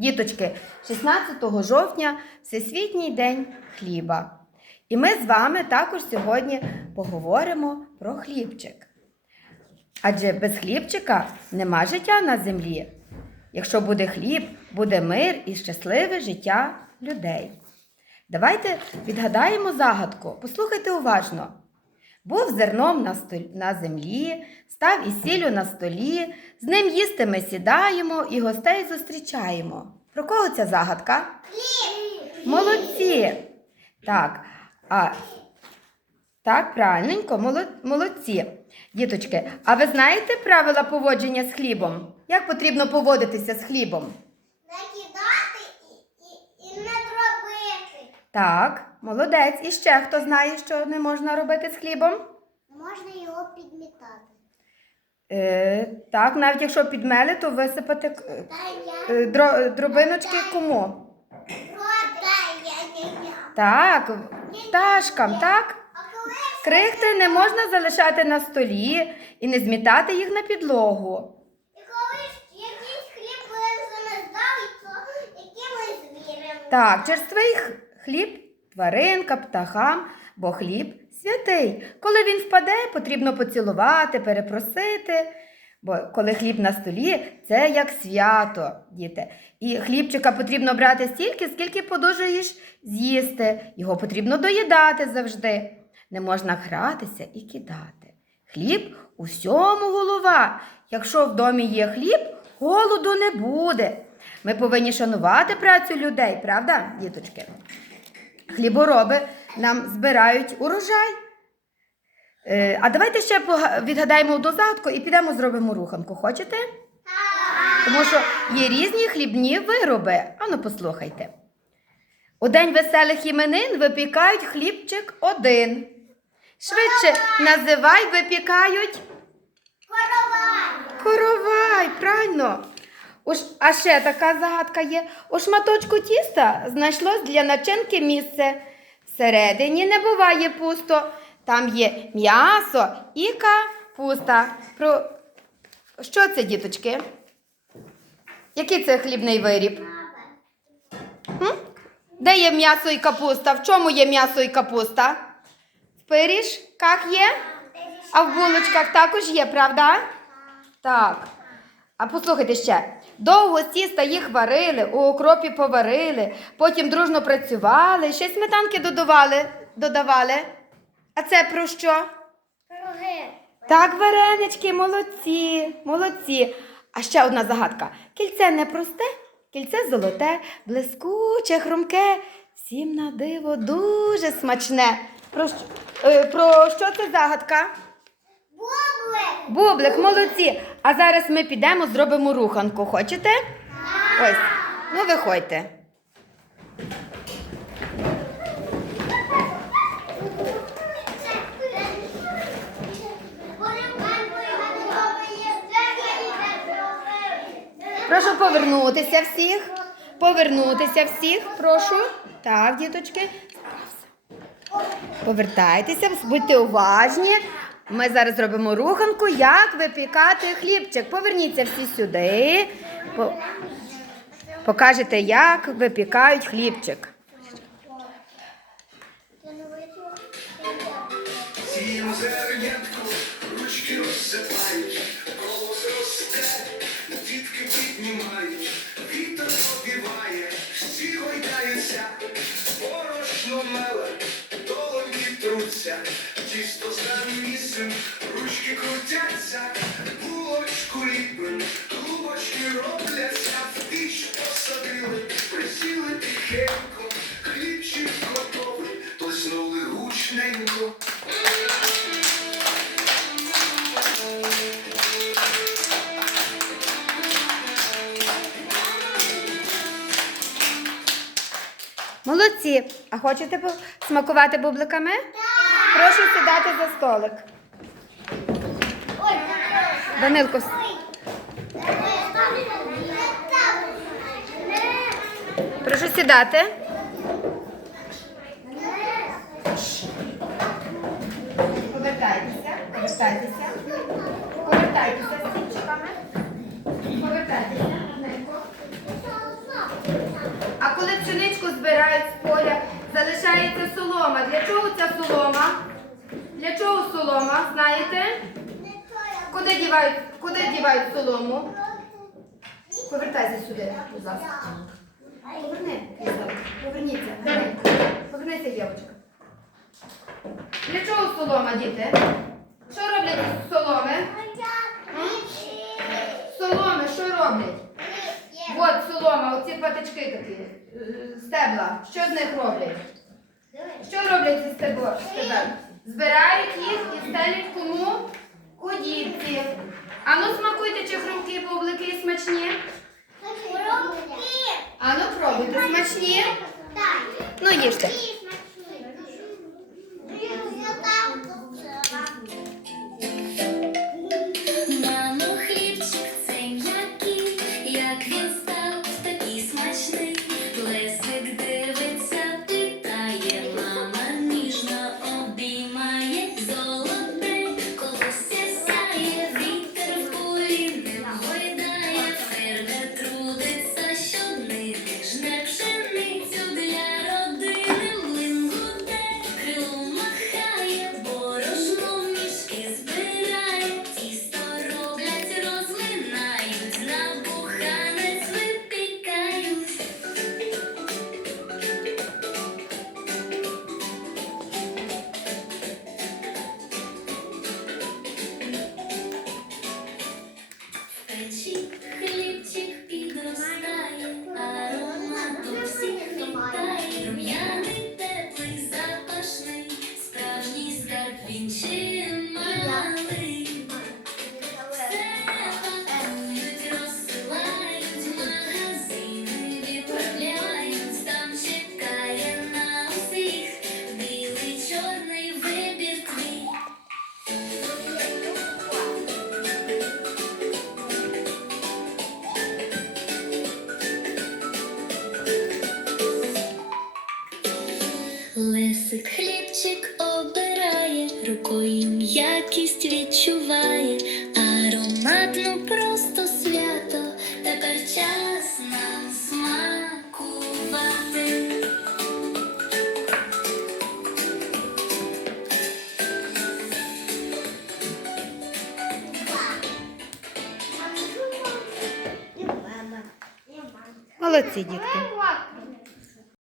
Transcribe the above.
Діточки, 16 жовтня Всесвітній день хліба. І ми з вами також сьогодні поговоримо про хлібчик. Адже без хлібчика нема життя на землі. Якщо буде хліб, буде мир і щасливе життя людей. Давайте відгадаємо загадку. Послухайте уважно. Був зерном на, столі, на землі, став і сіллю на столі, з ним їсти ми сідаємо і гостей зустрічаємо. Про кого ця загадка? Молодці. Так, а, так, правильненько, моло- молодці. Діточки, а ви знаєте правила поводження з хлібом? Як потрібно поводитися з хлібом? Накидати і, і, і не дробити. Так, молодець. І ще хто знає, що не можна робити з хлібом? Можна його підмітати. Е, так, навіть якщо підмели, то висипати е, е, дро, дробиночки кому? Так, пташкам, так? Крихти не можна залишати на столі і не змітати їх на підлогу. Так, черствий хліб тваринка, птахам, бо хліб святий. Коли він впаде, потрібно поцілувати, перепросити. Бо коли хліб на столі, це як свято, діти. І хлібчика потрібно брати стільки, скільки подужаєш з'їсти. Його потрібно доїдати завжди. Не можна гратися і кидати. Хліб у всьому голова. Якщо в домі є хліб, голоду не буде. Ми повинні шанувати працю людей, правда, діточки? Хлібороби нам збирають урожай. Е, а давайте ще відгадаємо одну загадку і підемо зробимо руханку. Хочете? Тому що є різні хлібні вироби. Ану, послухайте. У день веселих іменин випікають хлібчик один. Швидше називай, випікають Коровай. коровай, правильно. У ш- А ще така загадка є. У шматочку тіста знайшлось для начинки місце. Всередині не буває пусто. Там є м'ясо і капуста. Про... Що це, діточки? Який це хлібний виріб? М? Де є м'ясо і капуста? В чому є м'ясо і капуста? В пиріжках є? А в булочках також є, правда? Так. А послухайте ще. Довго з тіста їх варили, у окропі поварили, потім дружно працювали, ще сметанки додавали, додавали. А це про що? Пироги. Так, варенички, молодці, молодці. А ще одна загадка. Кільце не просте, кільце золоте, блискуче, хрумке. Всім на диво дуже смачне. Про, е, про що це загадка? Бублик. Бублик, молодці. А зараз ми підемо, зробимо руханку. Хочете? Ось. Ну, виходьте. Прошу повернутися всіх. Повернутися всіх, прошу. Так, діточки. Повертайтеся, будьте уважні. Ми зараз зробимо руханку, як випікати хлібчик. Поверніться всі сюди. По- Покажете, як випікають хлібчик. Сім замісим, ручки крутяться, булочку ліпим, клубочки робляться, в піч посадили, присіли тихенько, хлібчик готовий, тоснули гучненько. Молодці. А хочете по- смакувати бубликами? Прошу сідати за столик. Данилко, прошу сідати. Повертайтеся, повертайтеся. Повертайтеся. Повертайтеся. Данилко. пшеничку збирають з поля, залишається солома. Для чого ця солома? Для чого солома? Знаєте? Куди дівають, куди дівають солому? Повертайся сюди, будь ласка. Поверни, поверніться. гарненько. Повернися, дівчинка. Для чого солома, діти? Що роблять з соломи? Соломи, що роблять? От солома, оці патички такі, е, стебла. Що з них роблять? Що роблять зі стебел? Збирають їх і стелять кому? Кудітці. Ану смакуйте, чи хрумкі бублики смачні. А Ану пробуйте, смачні. Ну їжте. Лесик хлібчик обирає, рукою м'якість відчуває, ароматно просто свято, тепер час нам смакувати. Молодці, дітки.